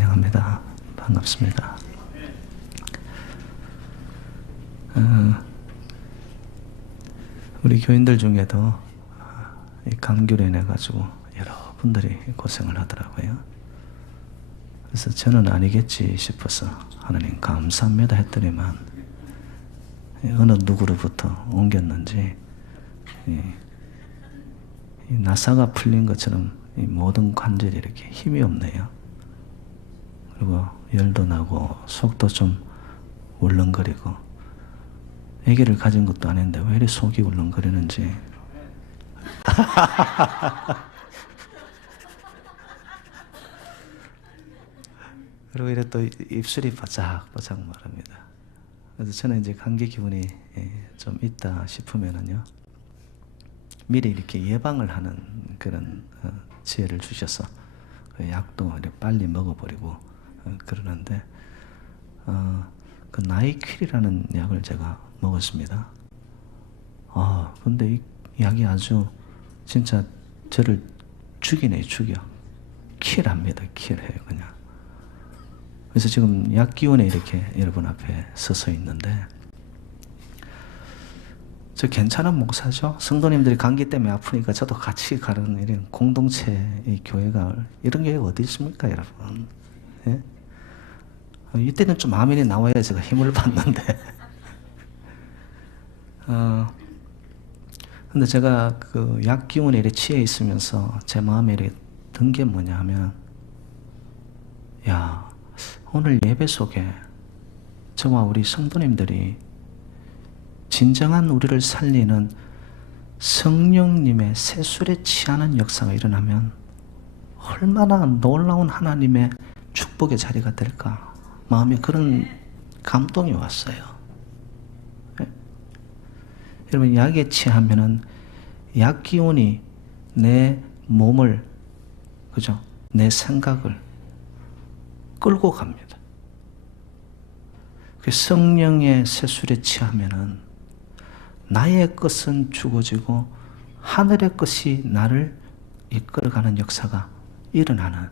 환영합니다. 반갑습니다. 우리 교인들 중에도 이 감기로 인해 가지고 여러분들이 고생을 하더라고요. 그래서 저는 아니겠지 싶어서 하나님 감사합니다 했더니만 어느 누구로부터 옮겼는지 이 나사가 풀린 것처럼 이 모든 관절이 이렇게 힘이 없네요. 그리고 열도 나고 속도 좀 울렁거리고, 아기를 가진 것도 아닌데 왜 이리 속이 울렁거리는지. 그리고 이래 또 입술이 바짝바짝 마릅니다. 그래서 저는 이제 감기 기운이 좀 있다 싶으면은요, 미리 이렇게 예방을 하는 그런 지혜를 주셔서 그 약도 빨리 먹어버리고 그러는데, 그 나이퀼이라는 약을 제가 먹었습니다. 근데 이 약이 아주 진짜 저를 죽이네, 죽여. 킬합니다, 킬해요, 그냥. 그래서 지금 약 기운에 이렇게 여러분 앞에 서서 있는데, 저 괜찮은 목사죠? 성도님들이 감기 때문에 아프니까 저도 같이 가는 이런 공동체의 교회가, 이런 교회가 어디 있습니까, 여러분? 예? 이때는 좀 아멘이 나와야 제가 힘을 받는데. 근데 제가 그 약 기운에 이렇게 취해 있으면서 제 마음에 이렇게 든 게 뭐냐 하면, 야, 오늘 예배 속에 저와 우리 성도님들이 진정한 우리를 살리는 성령님의 세술에 취하는 역사가 일어나면 얼마나 놀라운 하나님의 축복의 자리가 될까, 마음에 그런 감동이 왔어요. 네? 여러분, 약에 취하면은 약 기운이 내 몸을, 그죠? 내 생각을 끌고 갑니다. 그 성령의 세술에 취하면은 나의 것은 죽어지고 하늘의 것이 나를 이끌어가는 역사가 일어나는,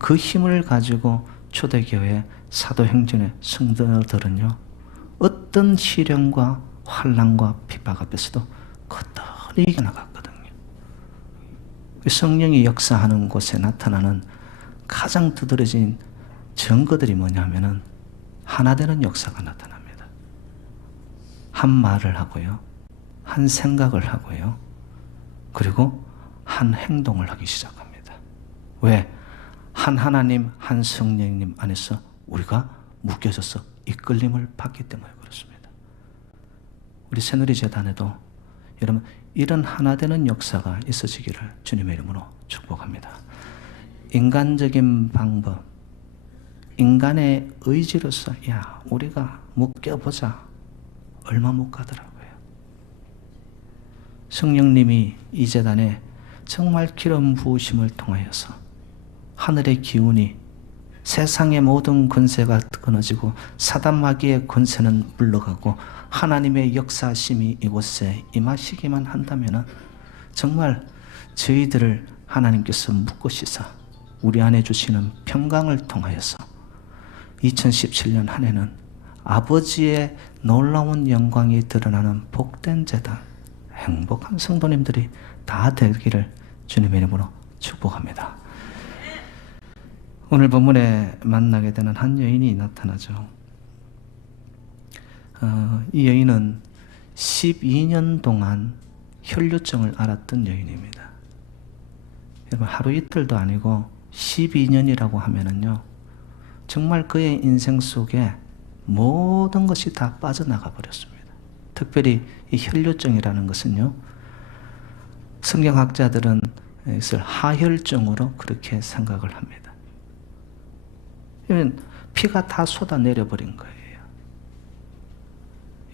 그 힘을 가지고 초대교회 사도행전의 성도들은요, 어떤 시련과 환난과 핍박 앞에서도 거뜬히 이겨나갔거든요. 성령이 역사하는 곳에 나타나는 가장 두드러진 증거들이 뭐냐면은 하나 되는 역사가 나타납니다. 한 말을 하고요, 한 생각을 하고요, 그리고 한 행동을 하기 시작합니다. 왜? 한 하나님, 한 성령님 안에서 우리가 묶여져서 이끌림을 받기 때문에 그렇습니다. 우리 새누리재단에도 여러분 이런 하나 되는 역사가 있어지기를 주님의 이름으로 축복합니다. 인간적인 방법, 인간의 의지로서 야, 우리가 묶여보자, 얼마 못 가더라고요. 성령님이 이 재단에 정말 기름 부으심을 통하여서 하늘의 기운이, 세상의 모든 권세가 끊어지고 사단 마귀의 권세는 물러가고 하나님의 역사심이 이곳에 임하시기만 한다면 정말 저희들을 하나님께서 묶으시사 우리 안에 주시는 평강을 통하여서 2017년 한 해는 아버지의 놀라운 영광이 드러나는 복된 재단, 행복한 성도님들이 다 되기를 주님의 이름으로 축복합니다. 오늘 본문에 만나게 되는 한 여인이 나타나죠. 이 여인은 12년 동안 혈류증을 앓았던 여인입니다. 여러분, 하루 이틀도 아니고 12년이라고 하면은요, 정말 그의 인생 속에 모든 것이 다 빠져나가 버렸습니다. 특별히 이 혈류증이라는 것은요, 성경학자들은 이것을 하혈증으로 그렇게 생각을 합니다. 피가 다 쏟아내려 버린 거예요.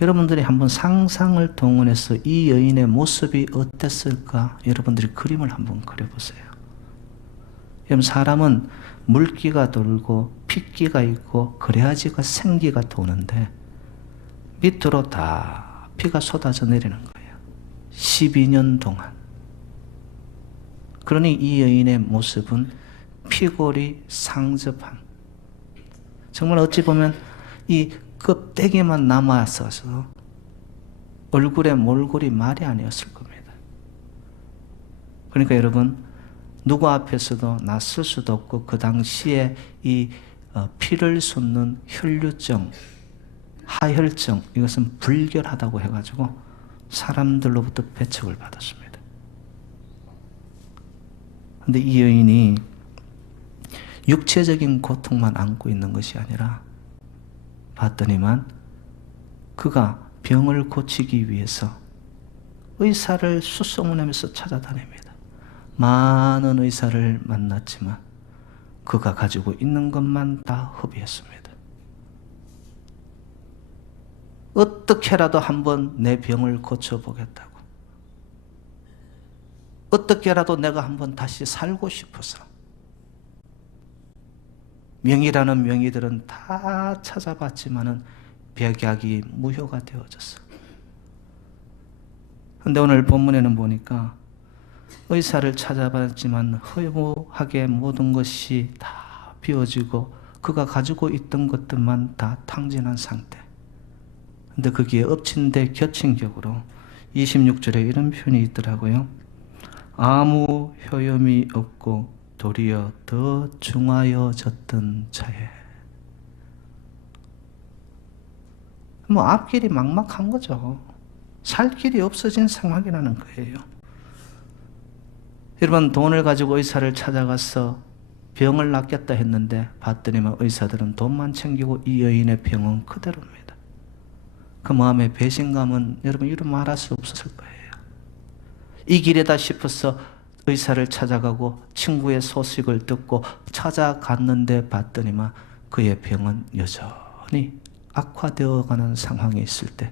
여러분들이 한번 상상을 동원해서 이 여인의 모습이 어땠을까, 여러분들이 그림을 한번 그려보세요. 여러분, 사람은 물기가 돌고 핏기가 있고 그래야지가 생기가 도는데 밑으로 다 피가 쏟아져 내리는 거예요. 12년 동안. 그러니 이 여인의 모습은 피골이 상접한, 정말 어찌 보면 이 껍데기만 남아서 얼굴에 몰골이 말이 아니었을 겁니다. 그러니까 여러분, 누구 앞에서도 낯설 수도 없고, 그 당시에 이 피를 솟는 혈류증, 하혈증, 이것은 불결하다고 해가지고 사람들로부터 배척을 받았습니다. 그런데 이 여인이 육체적인 고통만 안고 있는 것이 아니라 봤더니만 그가 병을 고치기 위해서 의사를 숫소문하면서 찾아다닙니다. 많은 의사를 만났지만 그가 가지고 있는 것만 다 허비했습니다. 어떻게라도 한번 내 병을 고쳐보겠다고, 어떻게라도 내가 한번 다시 살고 싶어서 명의라는 명의들은 다 찾아봤지만은 백약이 무효가 되어졌어. 그런데 오늘 본문에는 보니까 의사를 찾아봤지만 허무하게 모든 것이 다 비워지고 그가 가지고 있던 것들만 다 탕진한 상태. 근데 거기에 엎친 데 겹친 격으로 26절에 이런 표현이 있더라고요. 아무 효염이 없고 도리어 더 중하여졌던 자에. 뭐 앞길이 막막한 거죠. 살 길이 없어진 상황이라는 거예요. 여러분, 돈을 가지고 의사를 찾아가서 병을 낫겠다 했는데 봤더니만 의사들은 돈만 챙기고 이 여인의 병은 그대로입니다. 그 마음의 배신감은 여러분 이루 말할 수 없었을 거예요. 이 길이다 싶어서 의사를 찾아가고 친구의 소식을 듣고 찾아갔는데 봤더니만 그의 병은 여전히 악화되어가는 상황에 있을 때,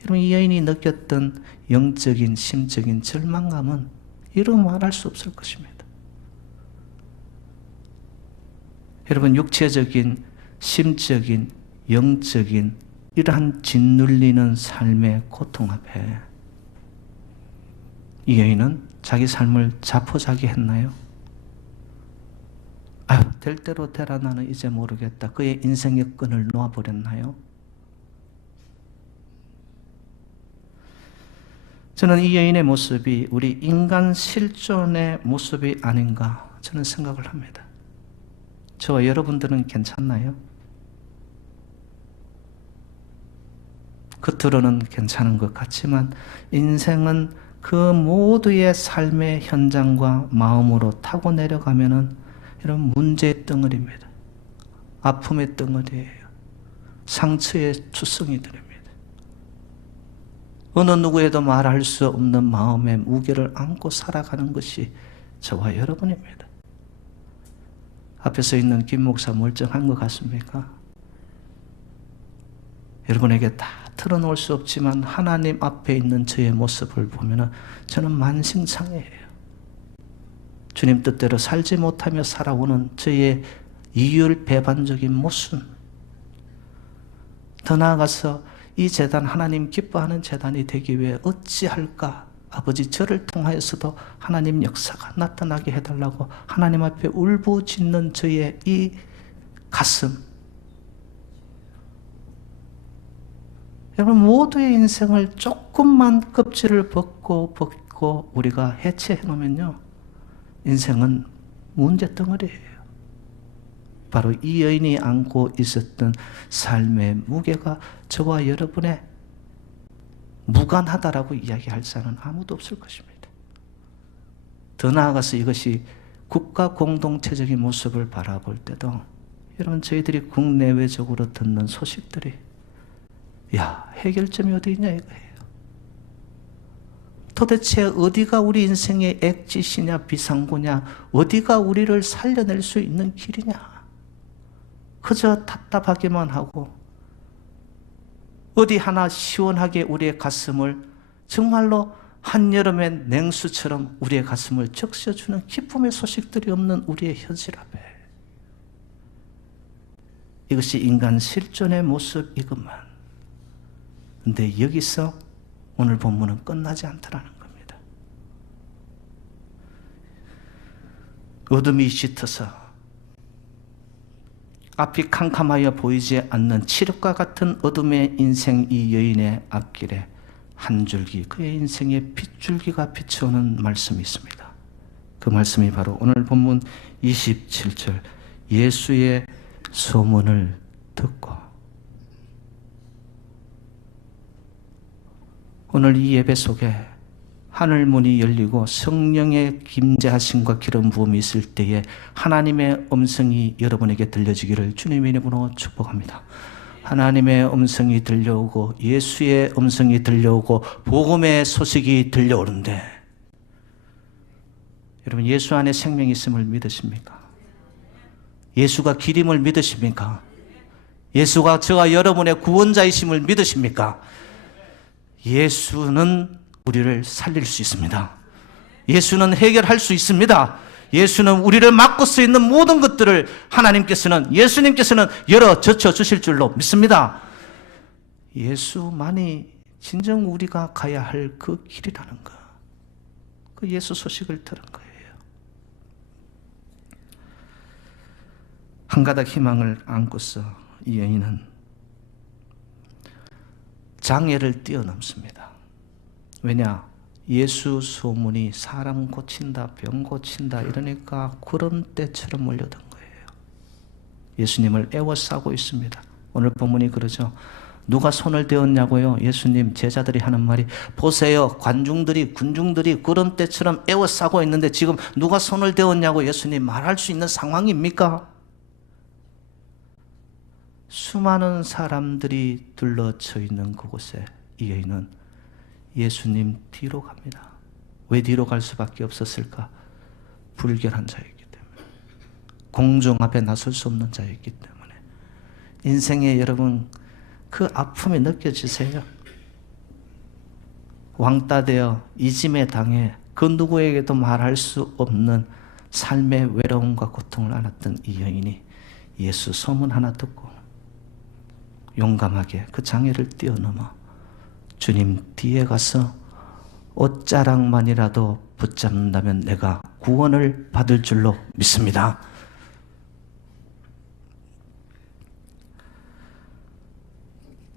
여러분 이 여인이 느꼈던 영적인 심적인 절망감은 이루 말할 수 없을 것입니다. 여러분, 육체적인 심적인 영적인 이러한 짓눌리는 삶의 고통 앞에 이 여인은 자기 삶을 자포자기했나요? 아유, 될 대로 되라, 나는 이제 모르겠다. 그의 인생의 끈을 놓아버렸나요? 저는 이 여인의 모습이 우리 인간 실존의 모습이 아닌가 저는 생각을 합니다. 저와 여러분들은 괜찮나요? 겉으로는 괜찮은 것 같지만 인생은 그 모두의 삶의 현장과 마음으로 타고 내려가면은 이런 문제의 덩어리입니다. 아픔의 덩어리예요. 상처의 투성이들입니다. 어느 누구에도 말할 수 없는 마음의 무게를 안고 살아가는 것이 저와 여러분입니다. 앞에 서 있는 김 목사 멀쩡한 것 같습니까? 여러분에게 다 털어놓을 수 없지만 하나님 앞에 있는 저의 모습을 보면 저는 만신창이에요. 주님 뜻대로 살지 못하며 살아오는 저의 이율배반적인 모습, 더 나아가서 이 재단, 하나님 기뻐하는 재단이 되기 위해 어찌할까? 아버지, 저를 통하여서도 하나님 역사가 나타나게 해달라고 하나님 앞에 울부짖는 저의 이 가슴, 여러분 모두의 인생을 조금만 껍질을 벗고 우리가 해체해 놓으면요, 인생은 문제덩어리예요. 바로 이 여인이 안고 있었던 삶의 무게가 저와 여러분의 무관하다라고 이야기할 사람은 아무도 없을 것입니다. 더 나아가서 이것이 국가 공동체적인 모습을 바라볼 때도 여러분, 저희들이 국내외적으로 듣는 소식들이 야, 해결점이 어디 있냐 이거예요. 도대체 어디가 우리 인생의 엑짓이냐 비상구냐, 어디가 우리를 살려낼 수 있는 길이냐. 그저 답답하기만 하고 어디 하나 시원하게 우리의 가슴을 정말로 한여름의 냉수처럼 우리의 가슴을 적셔주는 기쁨의 소식들이 없는 우리의 현실 앞에, 이것이 인간 실존의 모습 이것만. 근데 여기서 오늘 본문은 끝나지 않더라는 겁니다. 어둠이 짙어서 앞이 캄캄하여 보이지 않는 칠흑과 같은 어둠의 인생 이 여인의 앞길에 한 줄기, 그의 인생의 빗줄기가 비춰오는 말씀이 있습니다. 그 말씀이 바로 오늘 본문 27절, 예수의 소문을 듣고. 오늘 이 예배 속에 하늘 문이 열리고 성령의 임재하심과 기름 부음이 있을 때에 하나님의 음성이 여러분에게 들려지기를 주님의 이름으로 축복합니다. 하나님의 음성이 들려오고 예수의 음성이 들려오고 복음의 소식이 들려오는데, 여러분 예수 안에 생명이 있음을 믿으십니까? 예수가 길임을 믿으십니까? 예수가 저와 여러분의 구원자이심을 믿으십니까? 예수는 우리를 살릴 수 있습니다. 예수는 해결할 수 있습니다. 예수는 우리를 막고 서 있는 모든 것들을 예수님께서는 열어 젖혀 주실 줄로 믿습니다. 예수만이 진정 우리가 가야 할 그 길이라는 것, 그 예수 소식을 들은 거예요. 한 가닥 희망을 안고서 이 여인은 장애를 뛰어넘습니다. 왜냐? 예수 소문이 사람 고친다, 병 고친다 이러니까 구름대처럼 몰려든 거예요. 예수님을 애워싸고 있습니다. 오늘 본문이 그러죠. 누가 손을 대었냐고요? 예수님 제자들이 하는 말이, 보세요, 군중들이 구름대처럼 애워싸고 있는데 지금 누가 손을 대었냐고 예수님 말할 수 있는 상황입니까? 수많은 사람들이 둘러쳐 있는 그곳에 이 여인은 예수님 뒤로 갑니다. 왜 뒤로 갈 수밖에 없었을까? 불결한 자였기 때문에, 공중 앞에 나설 수 없는 자였기 때문에. 인생에 여러분 그 아픔이 느껴지세요? 왕따 되어 이짐에 당해 그 누구에게도 말할 수 없는 삶의 외로움과 고통을 안았던 이 여인이 예수 소문 하나 듣고 용감하게 그 장애를 뛰어넘어 주님 뒤에 가서 옷자락만이라도 붙잡는다면 내가 구원을 받을 줄로 믿습니다.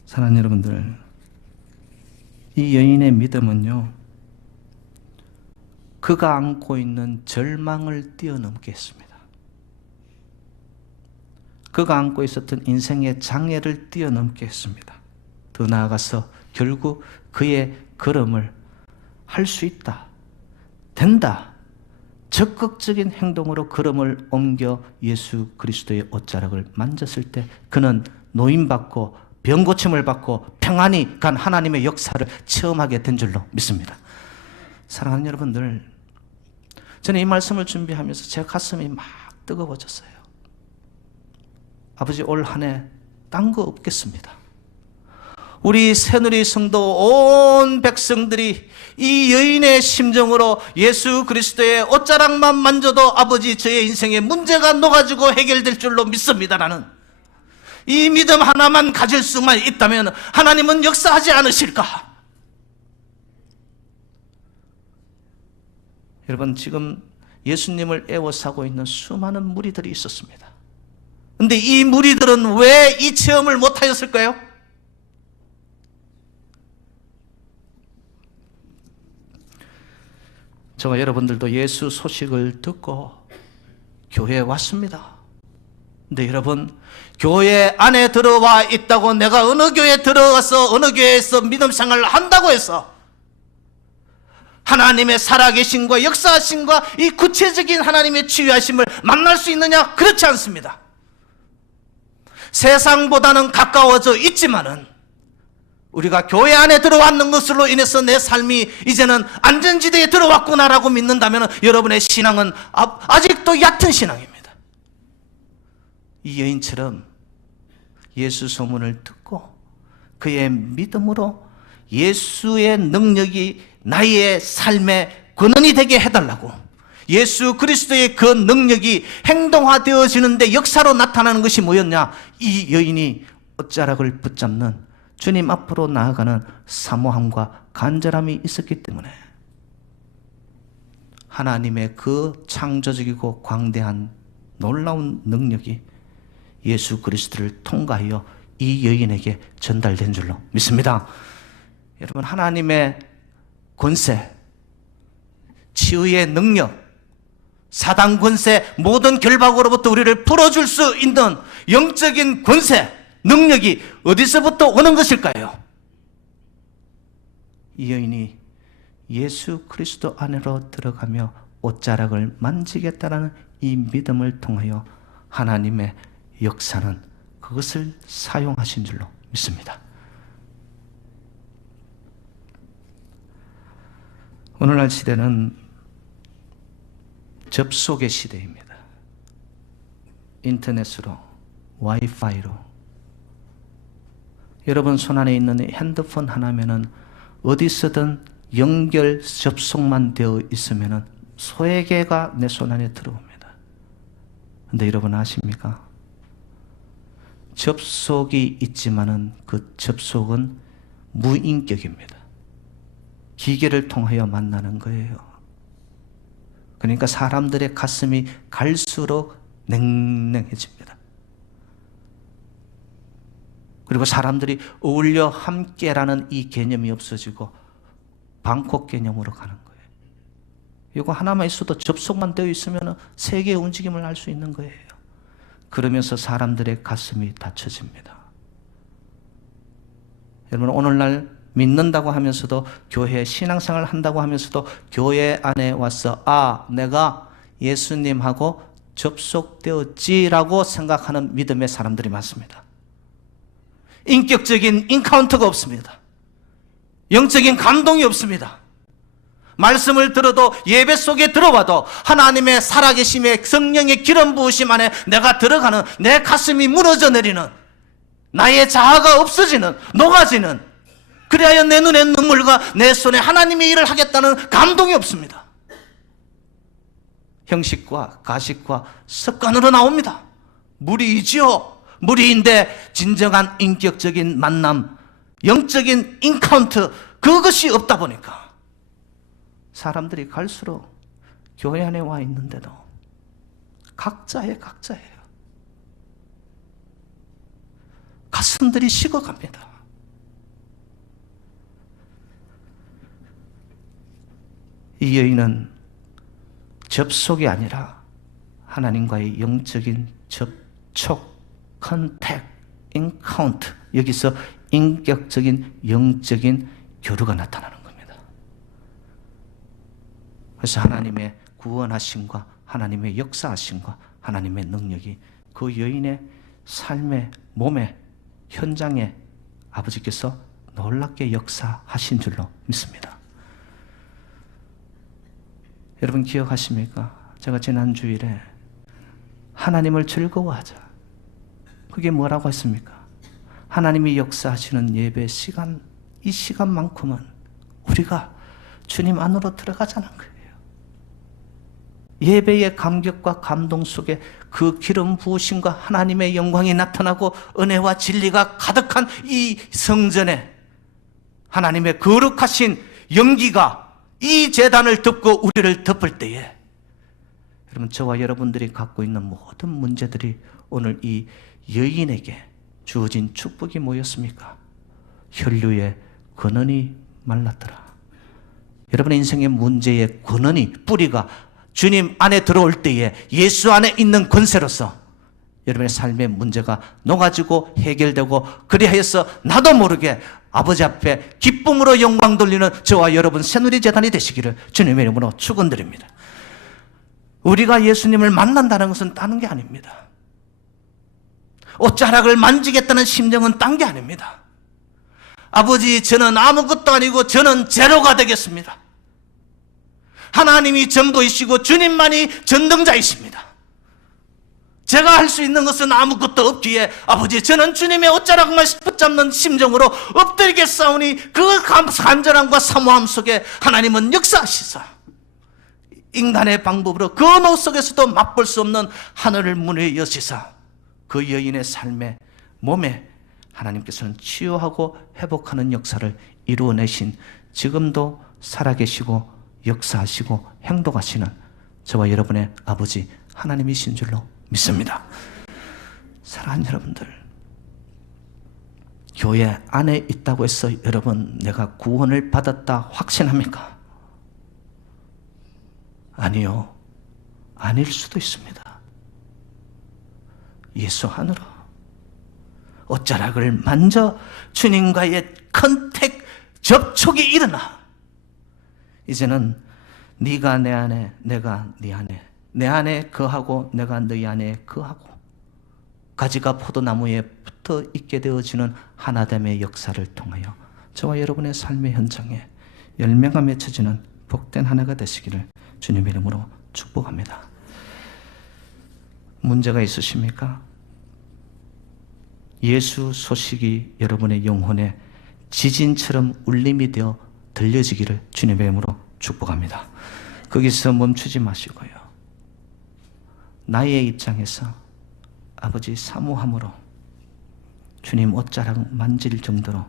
사랑하는 여러분들, 이 여인의 믿음은요, 그가 안고 있는 절망을 뛰어넘게 했습니다. 그가 안고 있었던 인생의 장애를 뛰어넘게 했습니다. 더 나아가서 결국 그의 걸음을 할 수 있다, 된다, 적극적인 행동으로 걸음을 옮겨 예수 그리스도의 옷자락을 만졌을 때 그는 노임받고 병고침을 받고 평안히 간 하나님의 역사를 체험하게 된 줄로 믿습니다. 사랑하는 여러분들, 저는 이 말씀을 준비하면서 제 가슴이 막 뜨거워졌어요. 아버지, 올 한 해 딴 거 없겠습니다. 우리 새누리 성도 온 백성들이 이 여인의 심정으로 예수 그리스도의 옷자락만 만져도 아버지 저의 인생의 문제가 녹아지고 해결될 줄로 믿습니다. 나는 이 믿음 하나만 가질 수만 있다면 하나님은 역사하지 않으실까? 여러분, 지금 예수님을 애워싸고 있는 수많은 무리들이 있었습니다. 그런데 이 무리들은 왜 이 체험을 못하였을까요? 저와 여러분들도 예수 소식을 듣고 교회에 왔습니다. 근데 여러분, 교회 안에 들어와 있다고 내가 어느 교회에 들어가서 어느 교회에서 믿음 생활을 한다고 해서 하나님의 살아계심과 역사하심과 이 구체적인 하나님의 치유하심을 만날 수 있느냐? 그렇지 않습니다. 세상보다는 가까워져 있지만은 우리가 교회 안에 들어왔는 것으로 인해서 내 삶이 이제는 안전지대에 들어왔구나라고 믿는다면 여러분의 신앙은 아직도 얕은 신앙입니다. 이 여인처럼 예수 소문을 듣고 그의 믿음으로 예수의 능력이 나의 삶의 근원이 되게 해달라고, 예수 그리스도의 그 능력이 행동화되어지는데 역사로 나타나는 것이 뭐였냐? 이 여인이 옷자락을 붙잡는 주님 앞으로 나아가는 사모함과 간절함이 있었기 때문에 하나님의 그 창조적이고 광대한 놀라운 능력이 예수 그리스도를 통과하여 이 여인에게 전달된 줄로 믿습니다. 여러분, 하나님의 권세, 치유의 능력, 사단 권세, 모든 결박으로부터 우리를 풀어줄 수 있는 영적인 권세, 능력이 어디서부터 오는 것일까요? 이 여인이 예수 그리스도 안으로 들어가며 옷자락을 만지겠다는 이 믿음을 통하여 하나님의 역사는 그것을 사용하신 줄로 믿습니다. 오늘날 시대는 접속의 시대입니다. 인터넷으로, 와이파이로. 여러분 손안에 있는 핸드폰 하나면은 어디서든 연결 접속만 되어 있으면은 소외계가 내 손안에 들어옵니다. 근데 여러분 아십니까? 접속이 있지만은 그 접속은 무인격입니다. 기계를 통하여 만나는 거예요. 그러니까 사람들의 가슴이 갈수록 냉랭해집니다. 그리고 사람들이 어울려 함께라는 이 개념이 없어지고 방콕 개념으로 가는 거예요. 이거 하나만 있어도 접속만 되어 있으면 세계의 움직임을 알 수 있는 거예요. 그러면서 사람들의 가슴이 닫혀집니다. 여러분, 오늘날 믿는다고 하면서도, 교회 신앙생활 한다고 하면서도 교회 안에 와서 내가 예수님하고 접속되었지라고 생각하는 믿음의 사람들이 많습니다. 인격적인 인카운터가 없습니다. 영적인 감동이 없습니다. 말씀을 들어도, 예배 속에 들어와도 하나님의 살아계심의 성령의 기름 부으심 안에 내가 들어가는, 내 가슴이 무너져 내리는, 나의 자아가 없어지는, 녹아지는, 그리하여 내 눈에 눈물과 내 손에 하나님의 일을 하겠다는 감동이 없습니다. 형식과 가식과 습관으로 나옵니다. 무리이지요. 무리인데 진정한 인격적인 만남, 영적인 인카운트, 그것이 없다 보니까 사람들이 갈수록 교회 안에 와 있는데도 각자예요. 가슴들이 식어갑니다. 이 여인은 접속이 아니라 하나님과의 영적인 접촉, 컨택, 인카운트, 여기서 인격적인 영적인 교류가 나타나는 겁니다. 그래서 하나님의 구원하심과 하나님의 역사하심과 하나님의 능력이 그 여인의 삶의, 몸의 현장에 아버지께서 놀랍게 역사하신 줄로 믿습니다. 여러분 기억하십니까? 제가 지난 주일에 하나님을 즐거워하자, 그게 뭐라고 했습니까? 하나님이 역사하시는 예배 시간, 이 시간만큼은 우리가 주님 안으로 들어가자는 거예요. 예배의 감격과 감동 속에 그 기름 부으심과 하나님의 영광이 나타나고 은혜와 진리가 가득한 이 성전에 하나님의 거룩하신 연기가 이 제단을 덮고 우리를 덮을 때에, 여러분 저와 여러분들이 갖고 있는 모든 문제들이 오늘 이 여인에게 주어진 축복이 뭐였습니까? 혈류의 근원이 말랐더라. 여러분의 인생의 문제의 근원이, 뿌리가 주님 안에 들어올 때에 예수 안에 있는 권세로서 여러분의 삶의 문제가 녹아지고 해결되고, 그리하여서 나도 모르게 아버지 앞에 기쁨으로 영광 돌리는 저와 여러분 새누리 재단이 되시기를 주님의 이름으로 축원드립니다. 우리가 예수님을 만난다는 것은 다른 게 아닙니다. 옷자락을 만지겠다는 심정은 딴 게 아닙니다. 아버지, 저는 아무것도 아니고 저는 제로가 되겠습니다. 하나님이 전부이시고 주님만이 전등자이십니다. 제가 할 수 있는 것은 아무것도 없기에 아버지, 저는 주님의 옷자락만 붙잡는 심정으로 엎드리겠사오니 그 간절함과 사모함 속에 하나님은 역사하시사 인간의 방법으로 그 노 속에서도 맛볼 수 없는 하늘을 문을 여시사 그 여인의 삶에, 몸에 하나님께서는 치유하고 회복하는 역사를 이루어내신, 지금도 살아계시고 역사하시고 행동하시는 저와 여러분의 아버지 하나님이신 줄로 믿습니다. 사랑하는 여러분들, 교회 안에 있다고 해서 여러분 내가 구원을 받았다 확신합니까? 아니요. 아닐 수도 있습니다. 예수 안으로 옷자락을 만져 주님과의 컨택 접촉이 일어나. 이제는 네가 내 안에, 내가 네 안에, 내 안에 거하고 내가 너희 안에 거하고 가지가 포도나무에 붙어 있게 되어지는 하나됨의 역사를 통하여 저와 여러분의 삶의 현장에 열매가 맺혀지는 복된 한 해가 되시기를 주님의 이름으로 축복합니다. 문제가 있으십니까? 예수 소식이 여러분의 영혼에 지진처럼 울림이 되어 들려지기를 주님의 이름으로 축복합니다. 거기서 멈추지 마시고요. 나의 입장에서 아버지 사모함으로 주님 옷자락 만질 정도로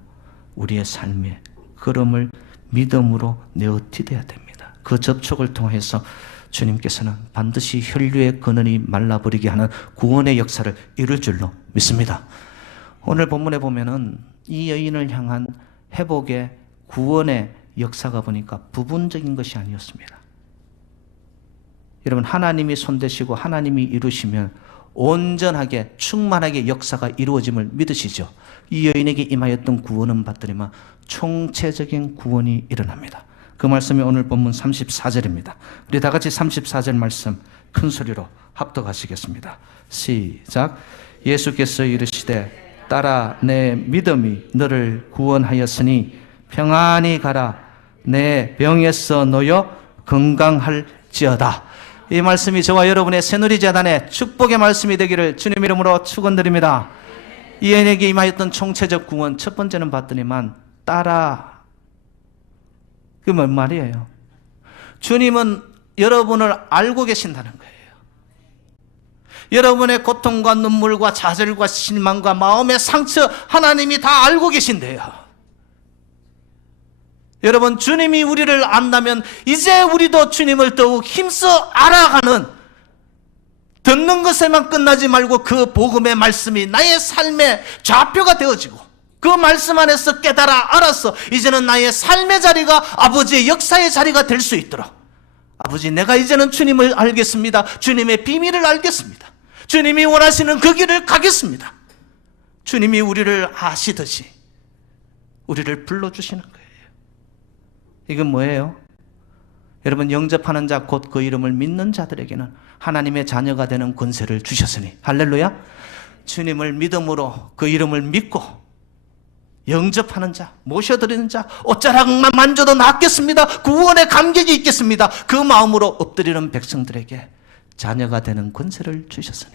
우리의 삶의 걸음을 믿음으로 내어디뎌야 됩니다. 그 접촉을 통해서 주님께서는 반드시 혈류의 근원이 말라버리게 하는 구원의 역사를 이룰 줄로 믿습니다. 오늘 본문에 보면은 이 여인을 향한 회복의 구원의 역사가 보니까 부분적인 것이 아니었습니다. 여러분, 하나님이 손대시고 하나님이 이루시면 온전하게 충만하게 역사가 이루어짐을 믿으시죠? 이 여인에게 임하였던 구원은 봤더니만 총체적인 구원이 일어납니다. 그 말씀이 오늘 본문 34절입니다. 우리 다 같이 34절 말씀 큰 소리로 합독하시겠습니다. 시작. 예수께서 이르시되 따라 내 믿음이 너를 구원하였으니 평안히 가라. 내 병에서 놓여 건강할지어다. 이 말씀이 저와 여러분의 새누리재단의 축복의 말씀이 되기를 주님 이름으로 축원드립니다. 이 여인에게 임하였던 총체적 구원, 첫 번째는 봤더니만 따라. 그게 뭔 말이에요? 주님은 여러분을 알고 계신다는 거예요. 여러분의 고통과 눈물과 좌절과 실망과 마음의 상처 하나님이 다 알고 계신대요. 여러분, 주님이 우리를 안다면 이제 우리도 주님을 더욱 힘써 알아가는, 듣는 것에만 끝나지 말고 그 복음의 말씀이 나의 삶의 좌표가 되어지고 그 말씀 안에서 깨달아 알아서 이제는 나의 삶의 자리가 아버지의 역사의 자리가 될 수 있도록, 아버지 내가 이제는 주님을 알겠습니다. 주님의 비밀을 알겠습니다. 주님이 원하시는 그 길을 가겠습니다. 주님이 우리를 아시듯이 우리를 불러주시는 거예요. 이건 뭐예요? 여러분, 영접하는 자 곧 그 이름을 믿는 자들에게는 하나님의 자녀가 되는 권세를 주셨으니, 할렐루야. 주님을 믿음으로 그 이름을 믿고 영접하는 자, 모셔드리는 자, 옷자락만 만져도 낫겠습니다, 구원의 감격이 있겠습니다, 그 마음으로 엎드리는 백성들에게 자녀가 되는 권세를 주셨으니.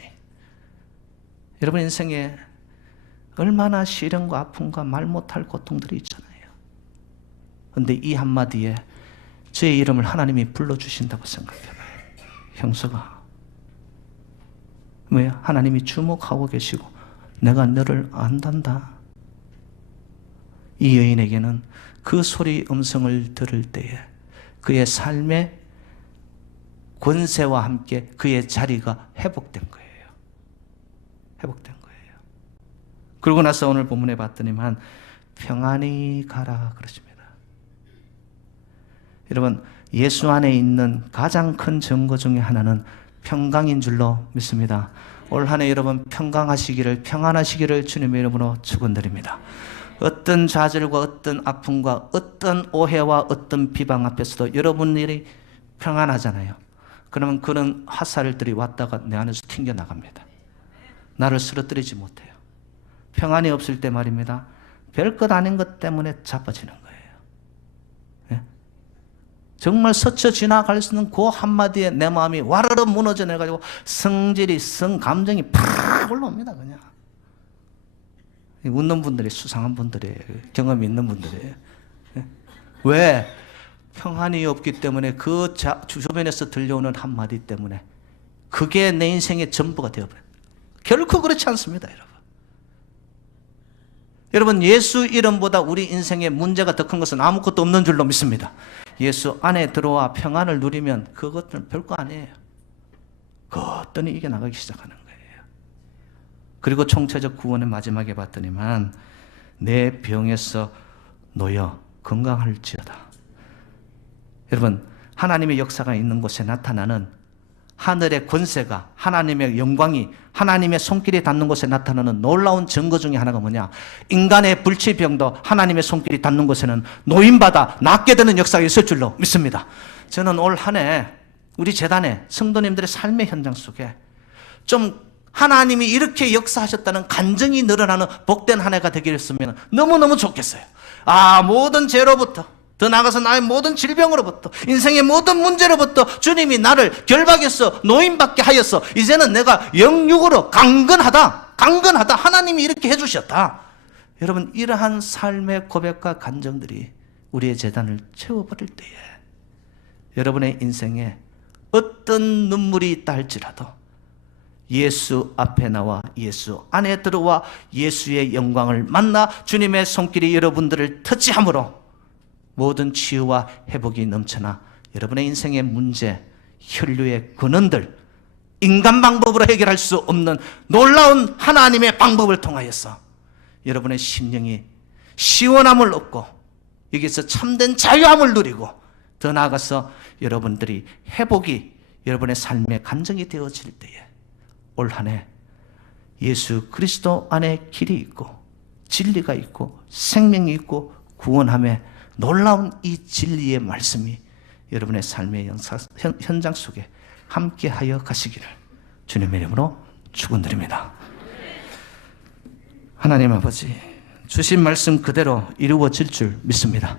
여러분 인생에 얼마나 시련과 아픔과 말 못할 고통들이 있잖아요. 그런데 이 한마디에 제 이름을 하나님이 불러주신다고 생각해봐요. 형서가, 왜? 하나님이 주목하고 계시고 내가 너를 안단다. 이 여인에게는 그 소리 음성을 들을 때에 그의 삶의 권세와 함께 그의 자리가 회복된 거예요. 회복된 거예요. 그러고 나서 오늘 본문에 봤더니만 평안히 가라 그러십니다. 여러분, 예수 안에 있는 가장 큰 증거 중에 하나는 평강인 줄로 믿습니다. 올 한 해 여러분 평강하시기를, 평안하시기를 주님의 이름으로 축원드립니다. 어떤 좌절과 어떤 아픔과 어떤 오해와 어떤 비방 앞에서도 여러분들이 평안하잖아요. 그러면 그런 화살들이 왔다가 내 안에서 튕겨나갑니다. 나를 쓰러뜨리지 못해요. 평안이 없을 때 말입니다, 별것 아닌 것 때문에 자빠지는 거예요. 예? 정말 스쳐 지나갈 수 있는 그 한마디에 내 마음이 와르르 무너져 내가지고 성질이, 감정이 팍 올라옵니다. 그냥 웃는 분들이 수상한 분들이에요. 경험이 있는 분들이에요. 예? 왜? 평안이 없기 때문에 그 주변에서 들려오는 한마디 때문에 그게 내 인생의 전부가 되어버려요. 결코 그렇지 않습니다, 여러분. 여러분, 예수 이름보다 우리 인생에 문제가 더 큰 것은 아무것도 없는 줄로 믿습니다. 예수 안에 들어와 평안을 누리면 그것들은 별거 아니에요. 그것들이 이겨나가기 시작하는 거예요. 그리고 총체적 구원의 마지막에 봤더니만 내 병에서 놓여 건강할지어다. 여러분, 하나님의 역사가 있는 곳에 나타나는 하늘의 권세가, 하나님의 영광이, 하나님의 손길이 닿는 곳에 나타나는 놀라운 증거 중에 하나가 뭐냐? 인간의 불치병도 하나님의 손길이 닿는 곳에는 노인받아 낫게 되는 역사가 있을 줄로 믿습니다. 저는 올 한 해 우리 재단의 성도님들의 삶의 현장 속에 좀 하나님이 이렇게 역사하셨다는 간증이 늘어나는 복된 한 해가 되기를 너무너무 좋겠어요. 모든 죄로부터, 더 나아가서 나의 모든 질병으로부터, 인생의 모든 문제로부터 주님이 나를 결박해서 노인받게 하여서 이제는 내가 영육으로 강건하다. 하나님이 이렇게 해주셨다. 여러분, 이러한 삶의 고백과 간증들이 우리의 재단을 채워버릴 때에 여러분의 인생에 어떤 눈물이 있다 할지라도 예수 앞에 나와 예수 안에 들어와 예수의 영광을 만나 주님의 손길이 여러분들을 터치함으로 모든 치유와 회복이 넘쳐나 여러분의 인생의 문제, 혈류의 근원들, 인간 방법으로 해결할 수 없는 놀라운 하나님의 방법을 통하여서 여러분의 심령이 시원함을 얻고 여기서 참된 자유함을 누리고 더 나아가서 여러분들이 회복이 여러분의 삶의 간증이 되어질 때에 올 한 해 예수 그리스도 안에 길이 있고 진리가 있고 생명이 있고 구원함에 놀라운 이 진리의 말씀이 여러분의 삶의 현장 속에 함께하여 가시기를 주님의 이름으로 축원드립니다. 하나님 아버지, 주신 말씀 그대로 이루어질 줄 믿습니다.